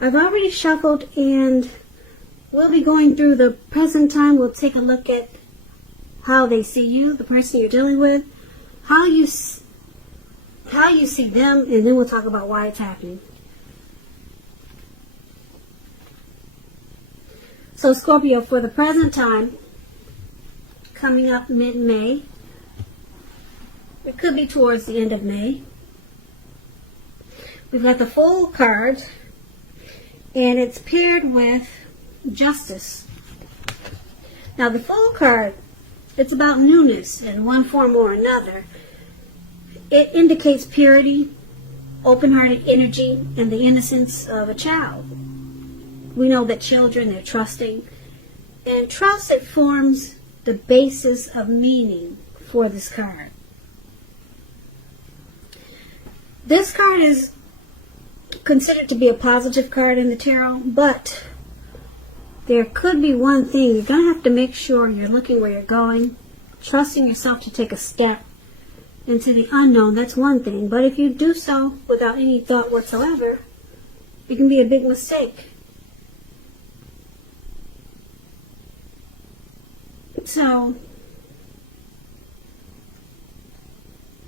I've already shuffled, and we'll be going through the present time. We'll take a look at how they see you, the person you're dealing with, how you see them, and then we'll talk about why it's happening. So Scorpio, for the present time, coming up mid-May, it could be towards the end of May. We've got the Fool card, and it's paired with Justice. Now the Fool card, it's about newness in one form or another. It indicates purity, open-hearted energy, and the innocence of a child. We know that children, they're trusting, and trust, it forms the basis of meaning for this card. This card is considered to be a positive card in the tarot, but there could be one thing. You're going to have to make sure you're looking where you're going, trusting yourself to take a step into the unknown. That's one thing. But if you do so without any thought whatsoever, it can be a big mistake. So,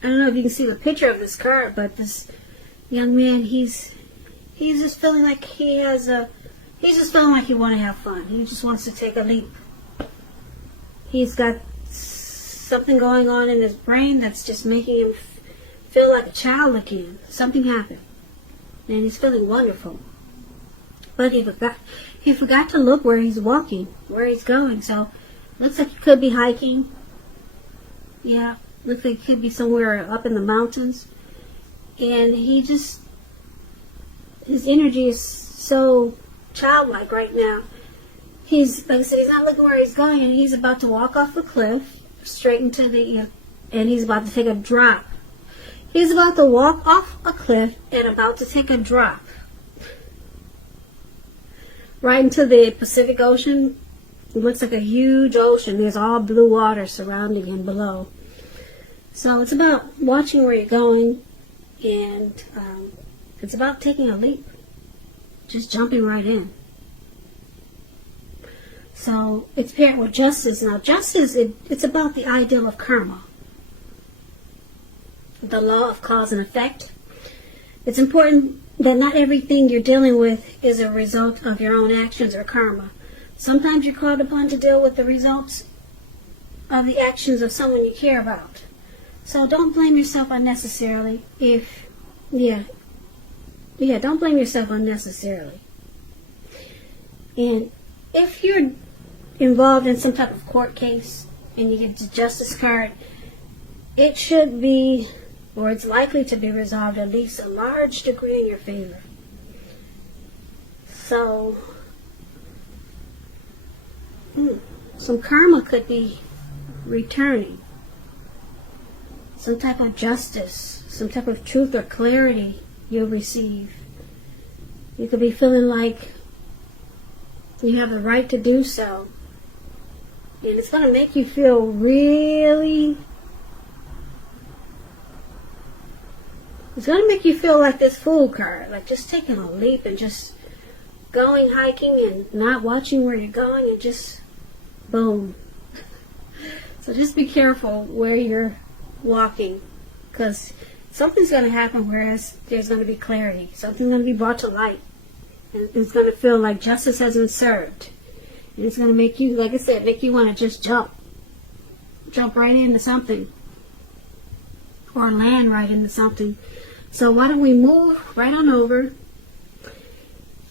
I don't know if you can see the picture of this card, but this young man, he's just feeling like he's just feeling like he wants to have fun. He just wants to take a leap. He's got something going on in his brain that's just making him feel like a child again. Something happened, and he's feeling wonderful. But he forgot to look where he's walking, where he's going. So, looks like he could be hiking. Yeah, looks like he could be somewhere up in the mountains. And his energy is so childlike right now. Like I said, he's not looking where he's going, and he's about to walk off a cliff, straight into and he's about to take a drop. He's about to walk off a cliff and about to take a drop. Right into the Pacific Ocean. It looks like a huge ocean. There's all blue water surrounding him below. So it's about watching where you're going, and it's about taking a leap. Just jumping right in. So it's paired with Justice. Now Justice, it's about the ideal of karma. The law of cause and effect. It's important that not everything you're dealing with is a result of your own actions or karma. Sometimes you're called upon to deal with the results of the actions of someone you care about. So don't blame yourself unnecessarily don't blame yourself unnecessarily. And if you're involved in some type of court case and you get the Justice card, it should be, or it's likely to be resolved at least a large degree in your favor. So, some karma could be returning. Some type of justice, some type of truth or clarity you'll receive. You could be feeling like you have the right to do so. And it's going to make you feel really... It's going to make you feel like this Fool card. Like just taking a leap and just going hiking and not watching where you're going and just boom. So just be careful where you're walking, because something's going to happen, whereas there's going to be clarity. Something's going to be brought to light, and it's going to feel like justice has been served, and it's going to make you, like I said, make you want to just jump right into something, or land right into something. So why don't we move right on over?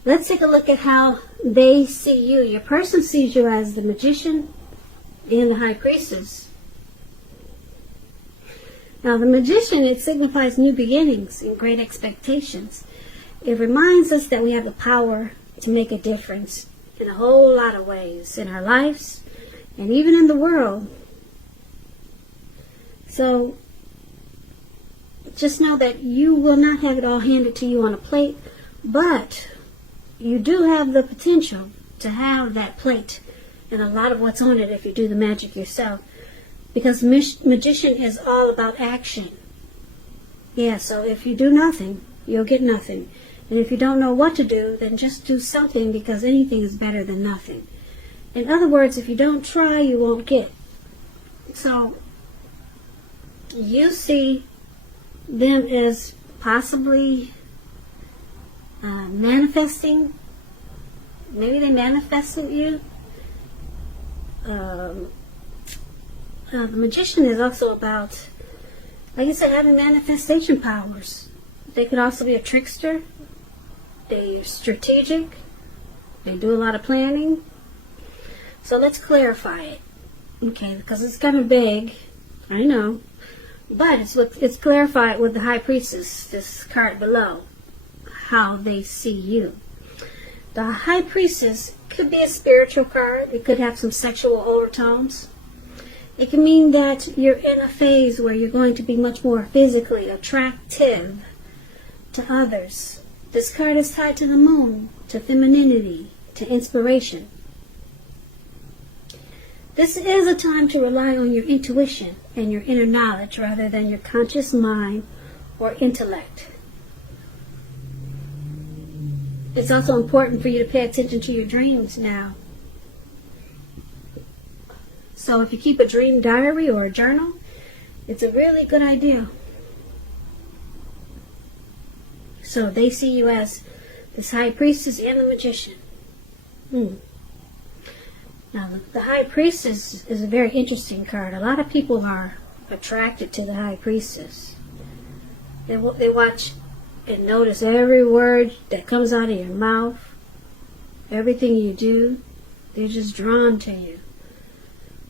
Let's take a look at how they see you. Your person sees you as the Magician and the High Priestess. Now, the Magician, it signifies new beginnings and great expectations. It reminds us that we have the power to make a difference in a whole lot of ways in our lives and even in the world. So, just know that you will not have it all handed to you on a plate, but you do have the potential to have that plate and a lot of what's on it if you do the magic yourself. Because Magician is all about action. Yeah, so if you do nothing, you'll get nothing. And if you don't know what to do, then just do something, because anything is better than nothing. In other words, if you don't try, you won't get. So, you see them as possibly manifesting. Maybe they manifested you. The Magician is also about, like I said, having manifestation powers. They could also be a trickster. They're strategic. They do a lot of planning. So let's clarify it. Okay, because it's kind of big. I know. But it's clarified with the High Priestess, this card below, how they see you. The High Priestess could be a spiritual card. It could have some sexual overtones. It can mean that you're in a phase where you're going to be much more physically attractive to others. This card is tied to the moon, to femininity, to inspiration. This is a time to rely on your intuition and your inner knowledge rather than your conscious mind or intellect. It's also important for you to pay attention to your dreams now. So if you keep a dream diary or a journal, it's a really good idea. So they see you as this High Priestess and the Magician. Now, the High Priestess is a very interesting card. A lot of people are attracted to the High Priestess. They watch and notice every word that comes out of your mouth, everything you do. They're just drawn to you.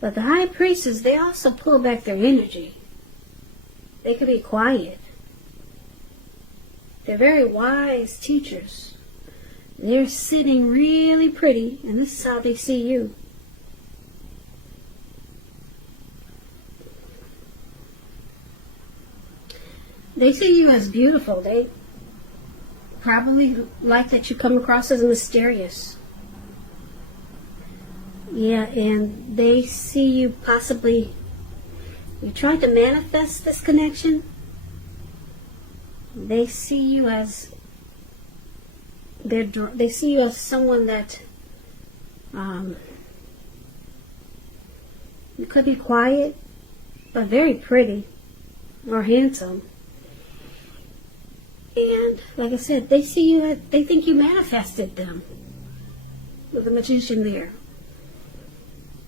But the High Priestess, they also pull back their energy. They can be quiet. They're very wise teachers. They're sitting really pretty, and this is how they see you. They see you as beautiful. They probably like that you come across as mysterious. Yeah, and they see you possibly, you try to manifest this connection. They see you as, they see you as someone that you could be quiet, but very pretty or handsome. And like I said, they see you, they think you manifested them with the Magician there.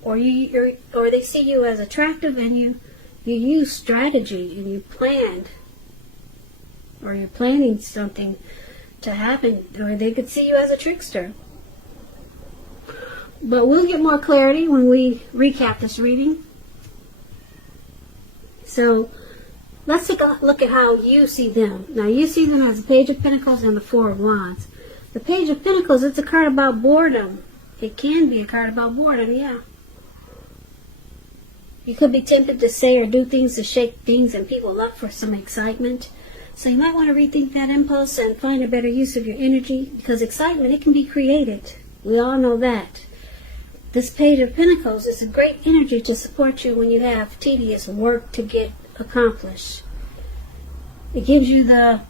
Or they see you as attractive, and you use strategy and you planned, or you're planning something to happen, or they could see you as a trickster. But we'll get more clarity when we recap this reading. So let's take a look at how you see them. Now, you see them as the Page of Pentacles and the Four of Wands. The Page of Pentacles, it's a card about boredom. It can be a card about boredom, yeah. You could be tempted to say or do things to shake things and people up for some excitement. So you might want to rethink that impulse and find a better use of your energy, because excitement, it can be created. We all know that. This Page of Pentacles is a great energy to support you when you have tedious work to get accomplished. It gives you the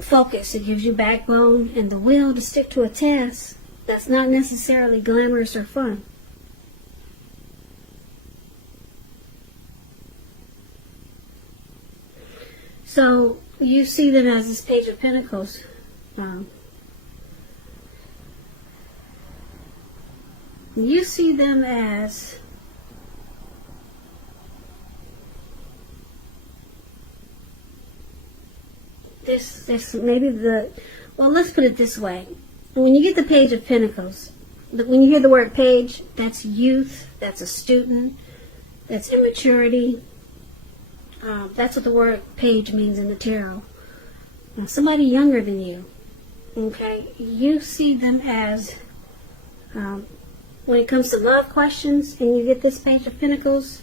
focus, it gives you backbone and the will to stick to a task that's not necessarily glamorous or fun. So you see them as this Page of Pentacles. You see them as this maybe well, let's put it this way. When you get the Page of Pentacles, when you hear the word page, that's youth, that's a student, that's immaturity. That's what the word page means in the tarot. Now, somebody younger than you, okay, you see them as, when it comes to love questions and you get this Page of Pentacles,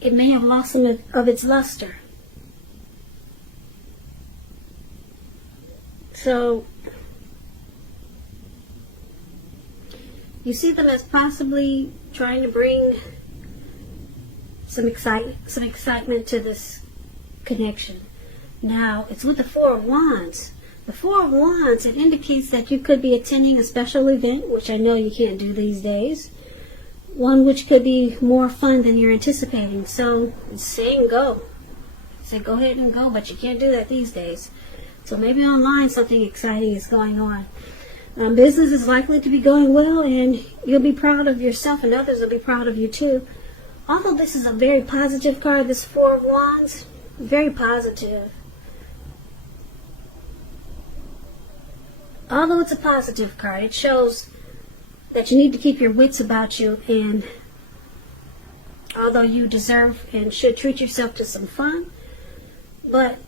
it may have lost some of its luster. So, you see them as possibly trying to bring some excitement to this connection. Now, it's with the Four of Wands. The Four of Wands, it indicates that you could be attending a special event, which I know you can't do these days. One which could be more fun than you're anticipating. So, say and go. Say go ahead and go, but you can't do that these days. So maybe online something exciting is going on. Business is likely to be going well, and you'll be proud of yourself, and others will be proud of you too. Although this is a very positive card, this Four of Wands, very positive. Although it's a positive card, it shows that you need to keep your wits about you, and although you deserve and should treat yourself to some fun, but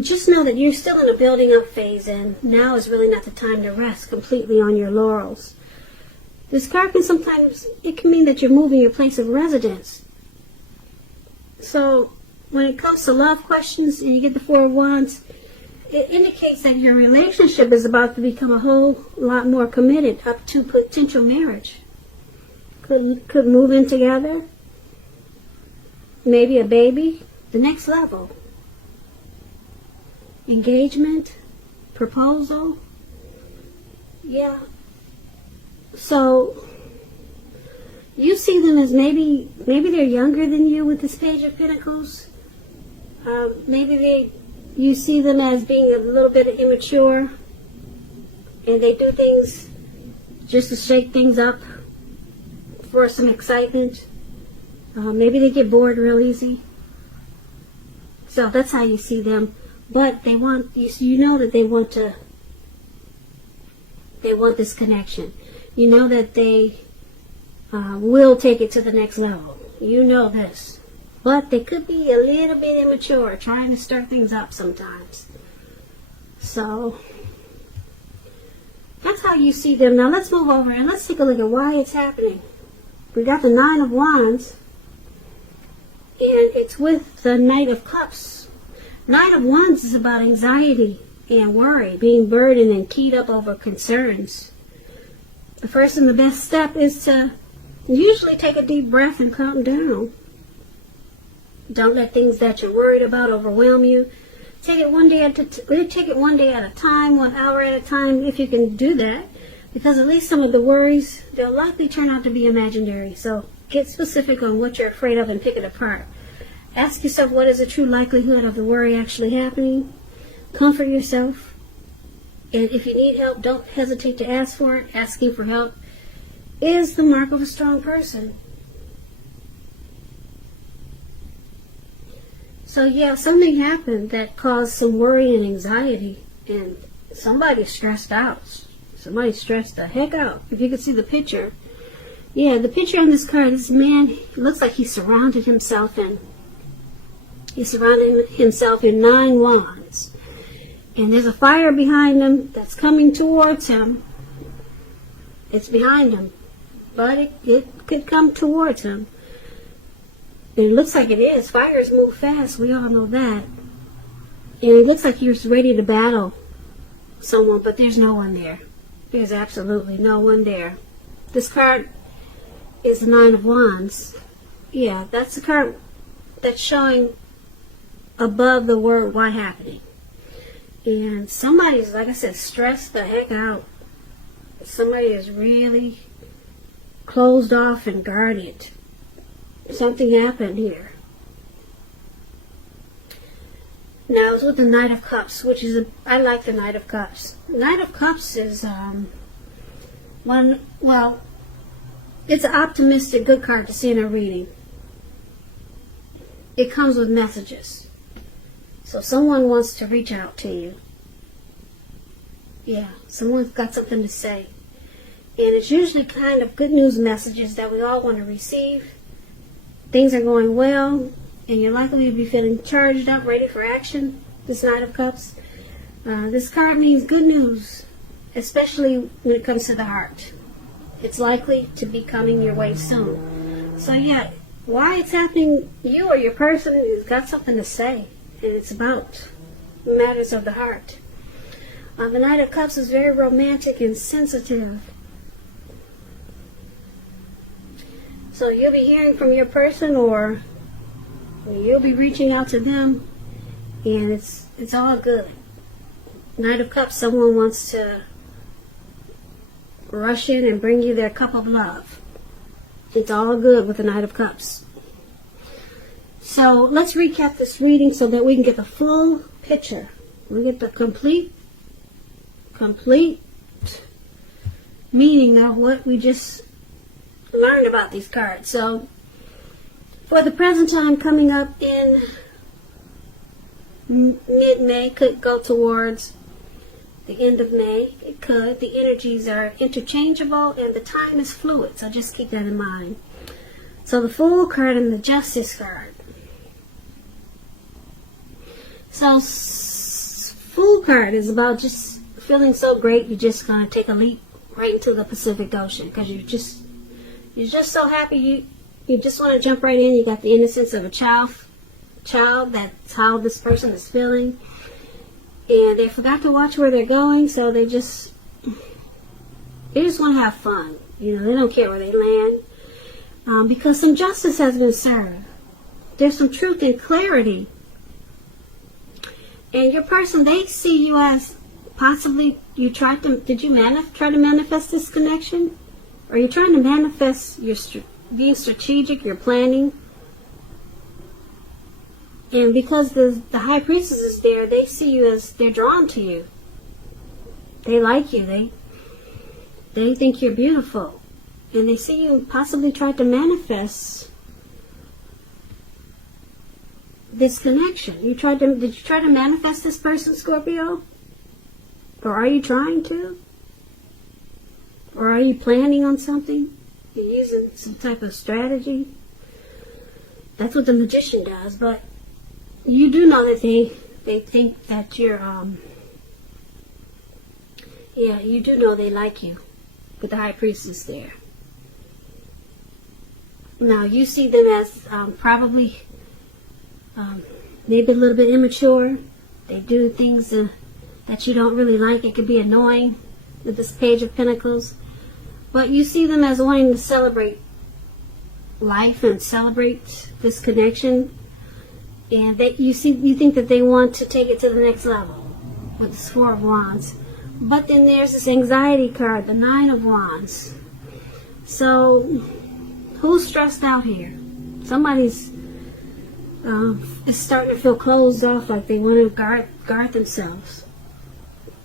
just know that you're still in a building up phase, and now is really not the time to rest completely on your laurels. This card can sometimes, it can mean that you're moving your place of residence. So when it comes to love questions and you get the Four of Wands, it indicates that your relationship is about to become a whole lot more committed, up to potential marriage. Could move in together, maybe a baby, the next level. Engagement, proposal, yeah. So you see them as maybe they're younger than you with this Page of Pentacles. You see them as being a little bit immature, and they do things just to shake things up for some excitement. Maybe they get bored real easy. So that's how you see them. But they want, you know that they want this connection. You know that they will take it to the next level. You know this. But they could be a little bit immature, trying to stir things up sometimes. So that's how you see them. Now let's move over and let's take a look at why it's happening. We got the Nine of Wands, and it's with the Knight of Cups. Nine of Wands is about anxiety and worry, being burdened and keyed up over concerns. The first and the best step is to usually take a deep breath and calm down. Don't let things that you're worried about overwhelm you. Take it one day at a time, 1 hour at a time, if you can do that, because at least some of the worries, they'll likely turn out to be imaginary. So get specific on what you're afraid of and pick it apart. Ask yourself, what is the true likelihood of the worry actually happening? Comfort yourself. And if you need help, don't hesitate to ask for it. Asking for help is the mark of a strong person. So yeah, something happened that caused some worry and anxiety, and somebody's stressed out. Somebody stressed the heck out. If you could see the picture. Yeah, the picture on this card, this man looks like he surrounded himself in 9 wands. And there's a fire behind him that's coming towards him. It's behind him, but it could come towards him. And it looks like it is. Fires move fast. We all know that. And it looks like you're ready to battle someone, but there's no one there. There's absolutely no one there. This card is the Nine of Wands. Yeah, that's the card that's showing above the word why happening. And somebody's, like I said, stressed the heck out. Somebody is really closed off and guarded. Something happened here. Now it's with the Knight of Cups, which is I like the Knight of Cups. Knight of Cups is it's an optimistic, good card to see in a reading. It comes with messages. So someone wants to reach out to you. Yeah, someone's got something to say. And it's usually kind of good news messages that we all want to receive. Things are going well, and you're likely to be feeling charged up, ready for action. This Knight of Cups. This card means good news, especially when it comes to the heart. It's likely to be coming your way soon. So yeah, why it's happening, you or your person has got something to say, and it's about matters of the heart. The Knight of Cups is very romantic and sensitive. So you'll be hearing from your person, or you'll be reaching out to them, and it's all good. Knight of Cups, someone wants to rush in and bring you their cup of love. It's all good with the Knight of Cups. So let's recap this reading so that we can get the full picture. We get the complete meaning of what we just learned about these cards. So for the present time, coming up in mid-May, could go towards the end of May. It could. The energies are interchangeable and the time is fluid, so just keep that in mind. So the Fool card and the Justice card. So Fool card is about just feeling so great you're just going to take a leap right into the Pacific Ocean because you're just so happy you just want to jump right in. You got the innocence of a child. That's how this person is feeling. And they forgot to watch where they're going, so they just want to have fun. You know, they don't care where they land. Because some justice has been served. There's some truth and clarity. And your person, they see you as possibly, did you try to manifest this connection? Are you trying to manifest being strategic, your planning? And because the High Priestess is there, they see you as, they're drawn to you. They like you. They think you're beautiful. And they see you possibly try to manifest this connection. Did you try to manifest this person, Scorpio? Or are you trying to? Or are you planning on something? You're using some type of strategy? That's what the Magician does, but you do know that they think that you're, you do know they like you with the High Priestess there. Now, you see them as probably maybe a little bit immature. They do things that you don't really like. It could be annoying with this Page of Pentacles. But you see them as wanting to celebrate life and celebrate this connection. And you think that they want to take it to the next level with this Four of Wands. But then there's this anxiety card, the Nine of Wands. So, who's stressed out here? Somebody's is starting to feel closed off, like they want to guard themselves.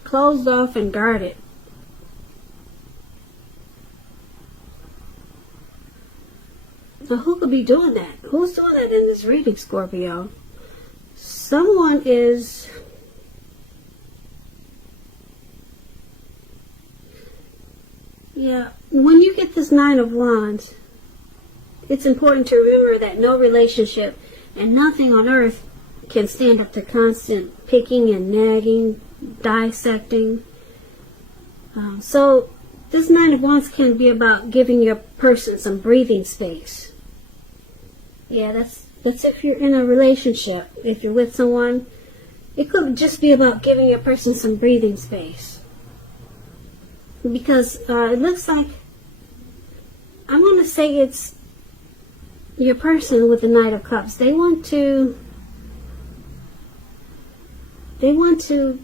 Closed off and guarded. So who could be doing that? Who's doing that in this reading, Scorpio? Someone is... Yeah, when you get this Nine of Wands, it's important to remember that no relationship and nothing on earth can stand up to constant picking and nagging, dissecting. So this Nine of Wands can be about giving your person some breathing space. Yeah, that's if you're in a relationship. If you're with someone, it could just be about giving your person some breathing space. Because it looks like, I'm going to say it's your person with the Knight of Cups. They want to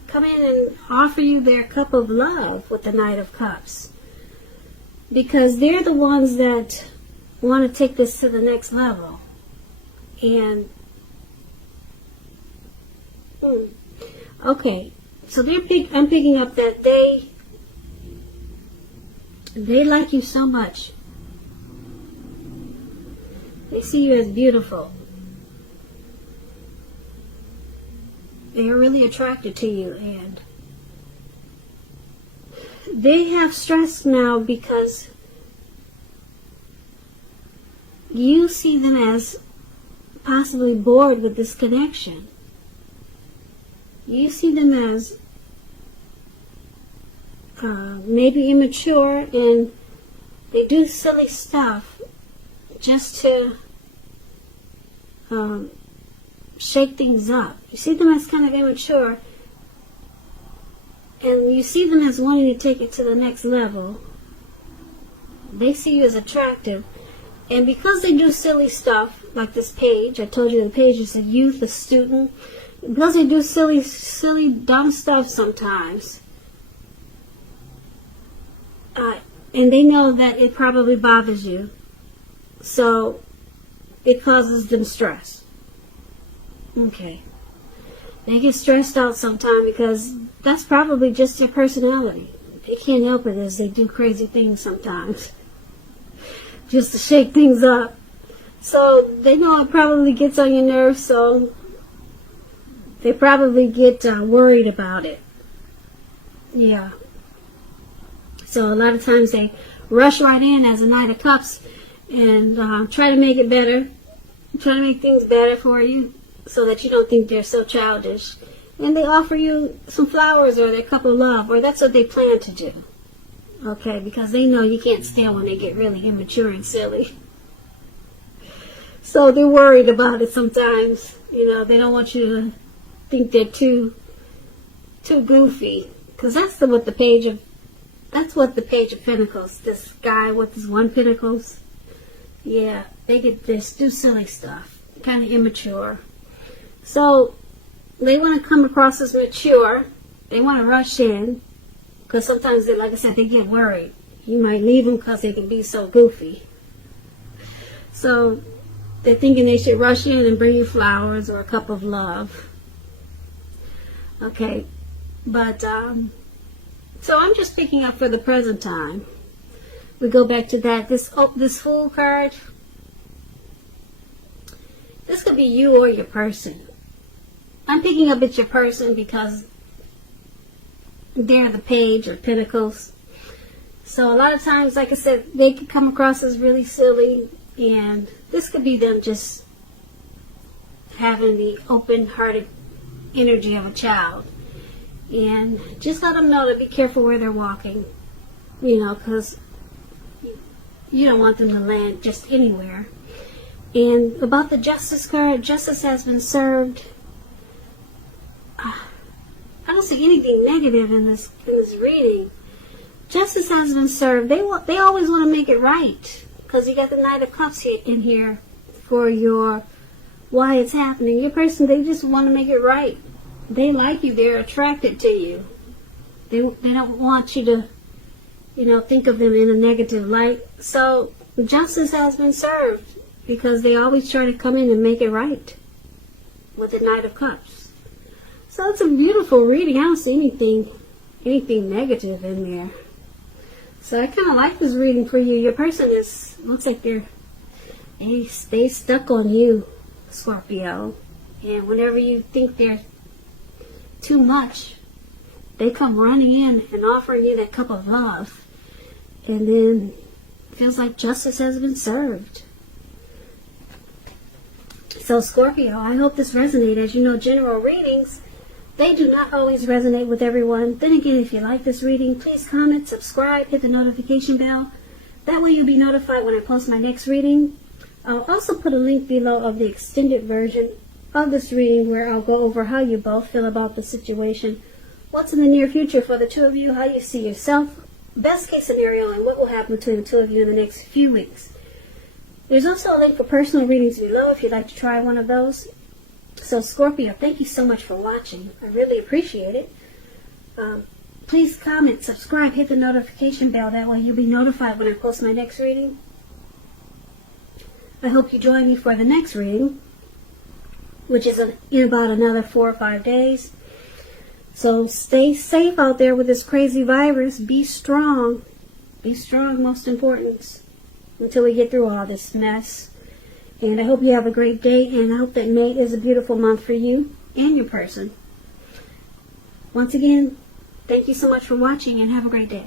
come in and offer you their cup of love with the Knight of Cups. Because they're the ones that want to take this to the next level. And okay, so I'm picking up that they like you so much. They see you as beautiful. They're really attracted to you, and they have stress now because you see them as possibly bored with this connection. You see them as maybe immature, and they do silly stuff just to shake things up. You see them as kind of immature, and you see them as wanting to take it to the next level. They see you as attractive, and because they do silly stuff like this page, I told you the page is a youth, a student, Because they do silly, dumb stuff sometimes. And they know that it probably bothers you. So it causes them stress. Okay. They get stressed out sometimes because that's probably just their personality. They can't help it as they do crazy things sometimes. Just to shake things up. So they know it probably gets on your nerves, so they probably get worried about it. Yeah. So a lot of times they rush right in as a Knight of Cups and try to make it better. Try to make things better for you so that you don't think they're so childish. And they offer you some flowers or their cup of love, or that's what they plan to do. Okay, because they know you can't stand when they get really immature and silly. So they're worried about it sometimes. You know, they don't want you to think they're too goofy. Because that's what the Page of Pentacles, this guy with his 1 Pentacles. Yeah, they get this, do silly stuff. Kind of immature. So they want to come across as mature. They want to rush in. Because sometimes, like I said, they get worried. You might leave them because they can be so goofy. So they're thinking they should rush in and bring you flowers or a cup of love. Okay, but so I'm just picking up for the present time. We go back to that. This Fool card. This could be you or your person. I'm picking up it's your person because they're the Page of Pentacles. So a lot of times, like I said, they could come across as really silly, and this could be them just having the open-hearted energy of a child. And just let them know to be careful where they're walking, you know, because you don't want them to land just anywhere. And about the Justice card, justice has been served. I don't see anything negative in this reading. Justice has been served. They always want to make it right, because you got the Knight of Cups in here for your why it's happening. Your person, they just want to make it right. They like you. They're attracted to you. They don't want you to, you know, think of them in a negative light. So justice has been served because they always try to come in and make it right with the Knight of Cups. So it's a beautiful reading. I don't see anything negative in there. So I kind of like this reading for you. Your person looks like they stay stuck on you, Scorpio. And whenever you think they're too much, they come running in and offering you that cup of love. And then it feels like justice has been served. So Scorpio, I hope this resonated. As you know, general readings, they do not always resonate with everyone. Then again, if you like this reading, please comment, subscribe, hit the notification bell. That way you'll be notified when I post my next reading. I'll also put a link below of the extended version of this reading where I'll go over how you both feel about the situation, what's in the near future for the two of you, how you see yourself, best case scenario, and what will happen between the two of you in the next few weeks. There's also a link for personal readings below if you'd like to try one of those. So Scorpio, thank you so much for watching. I really appreciate it. Please comment, subscribe, hit the notification bell. That way you'll be notified when I post my next reading. I hope you join me for the next reading, which is in about another 4 or 5 days. So stay safe out there with this crazy virus. Be strong. Be strong, most important, until we get through all this mess. And I hope you have a great day, and I hope that May is a beautiful month for you and your person. Once again, thank you so much for watching, and have a great day.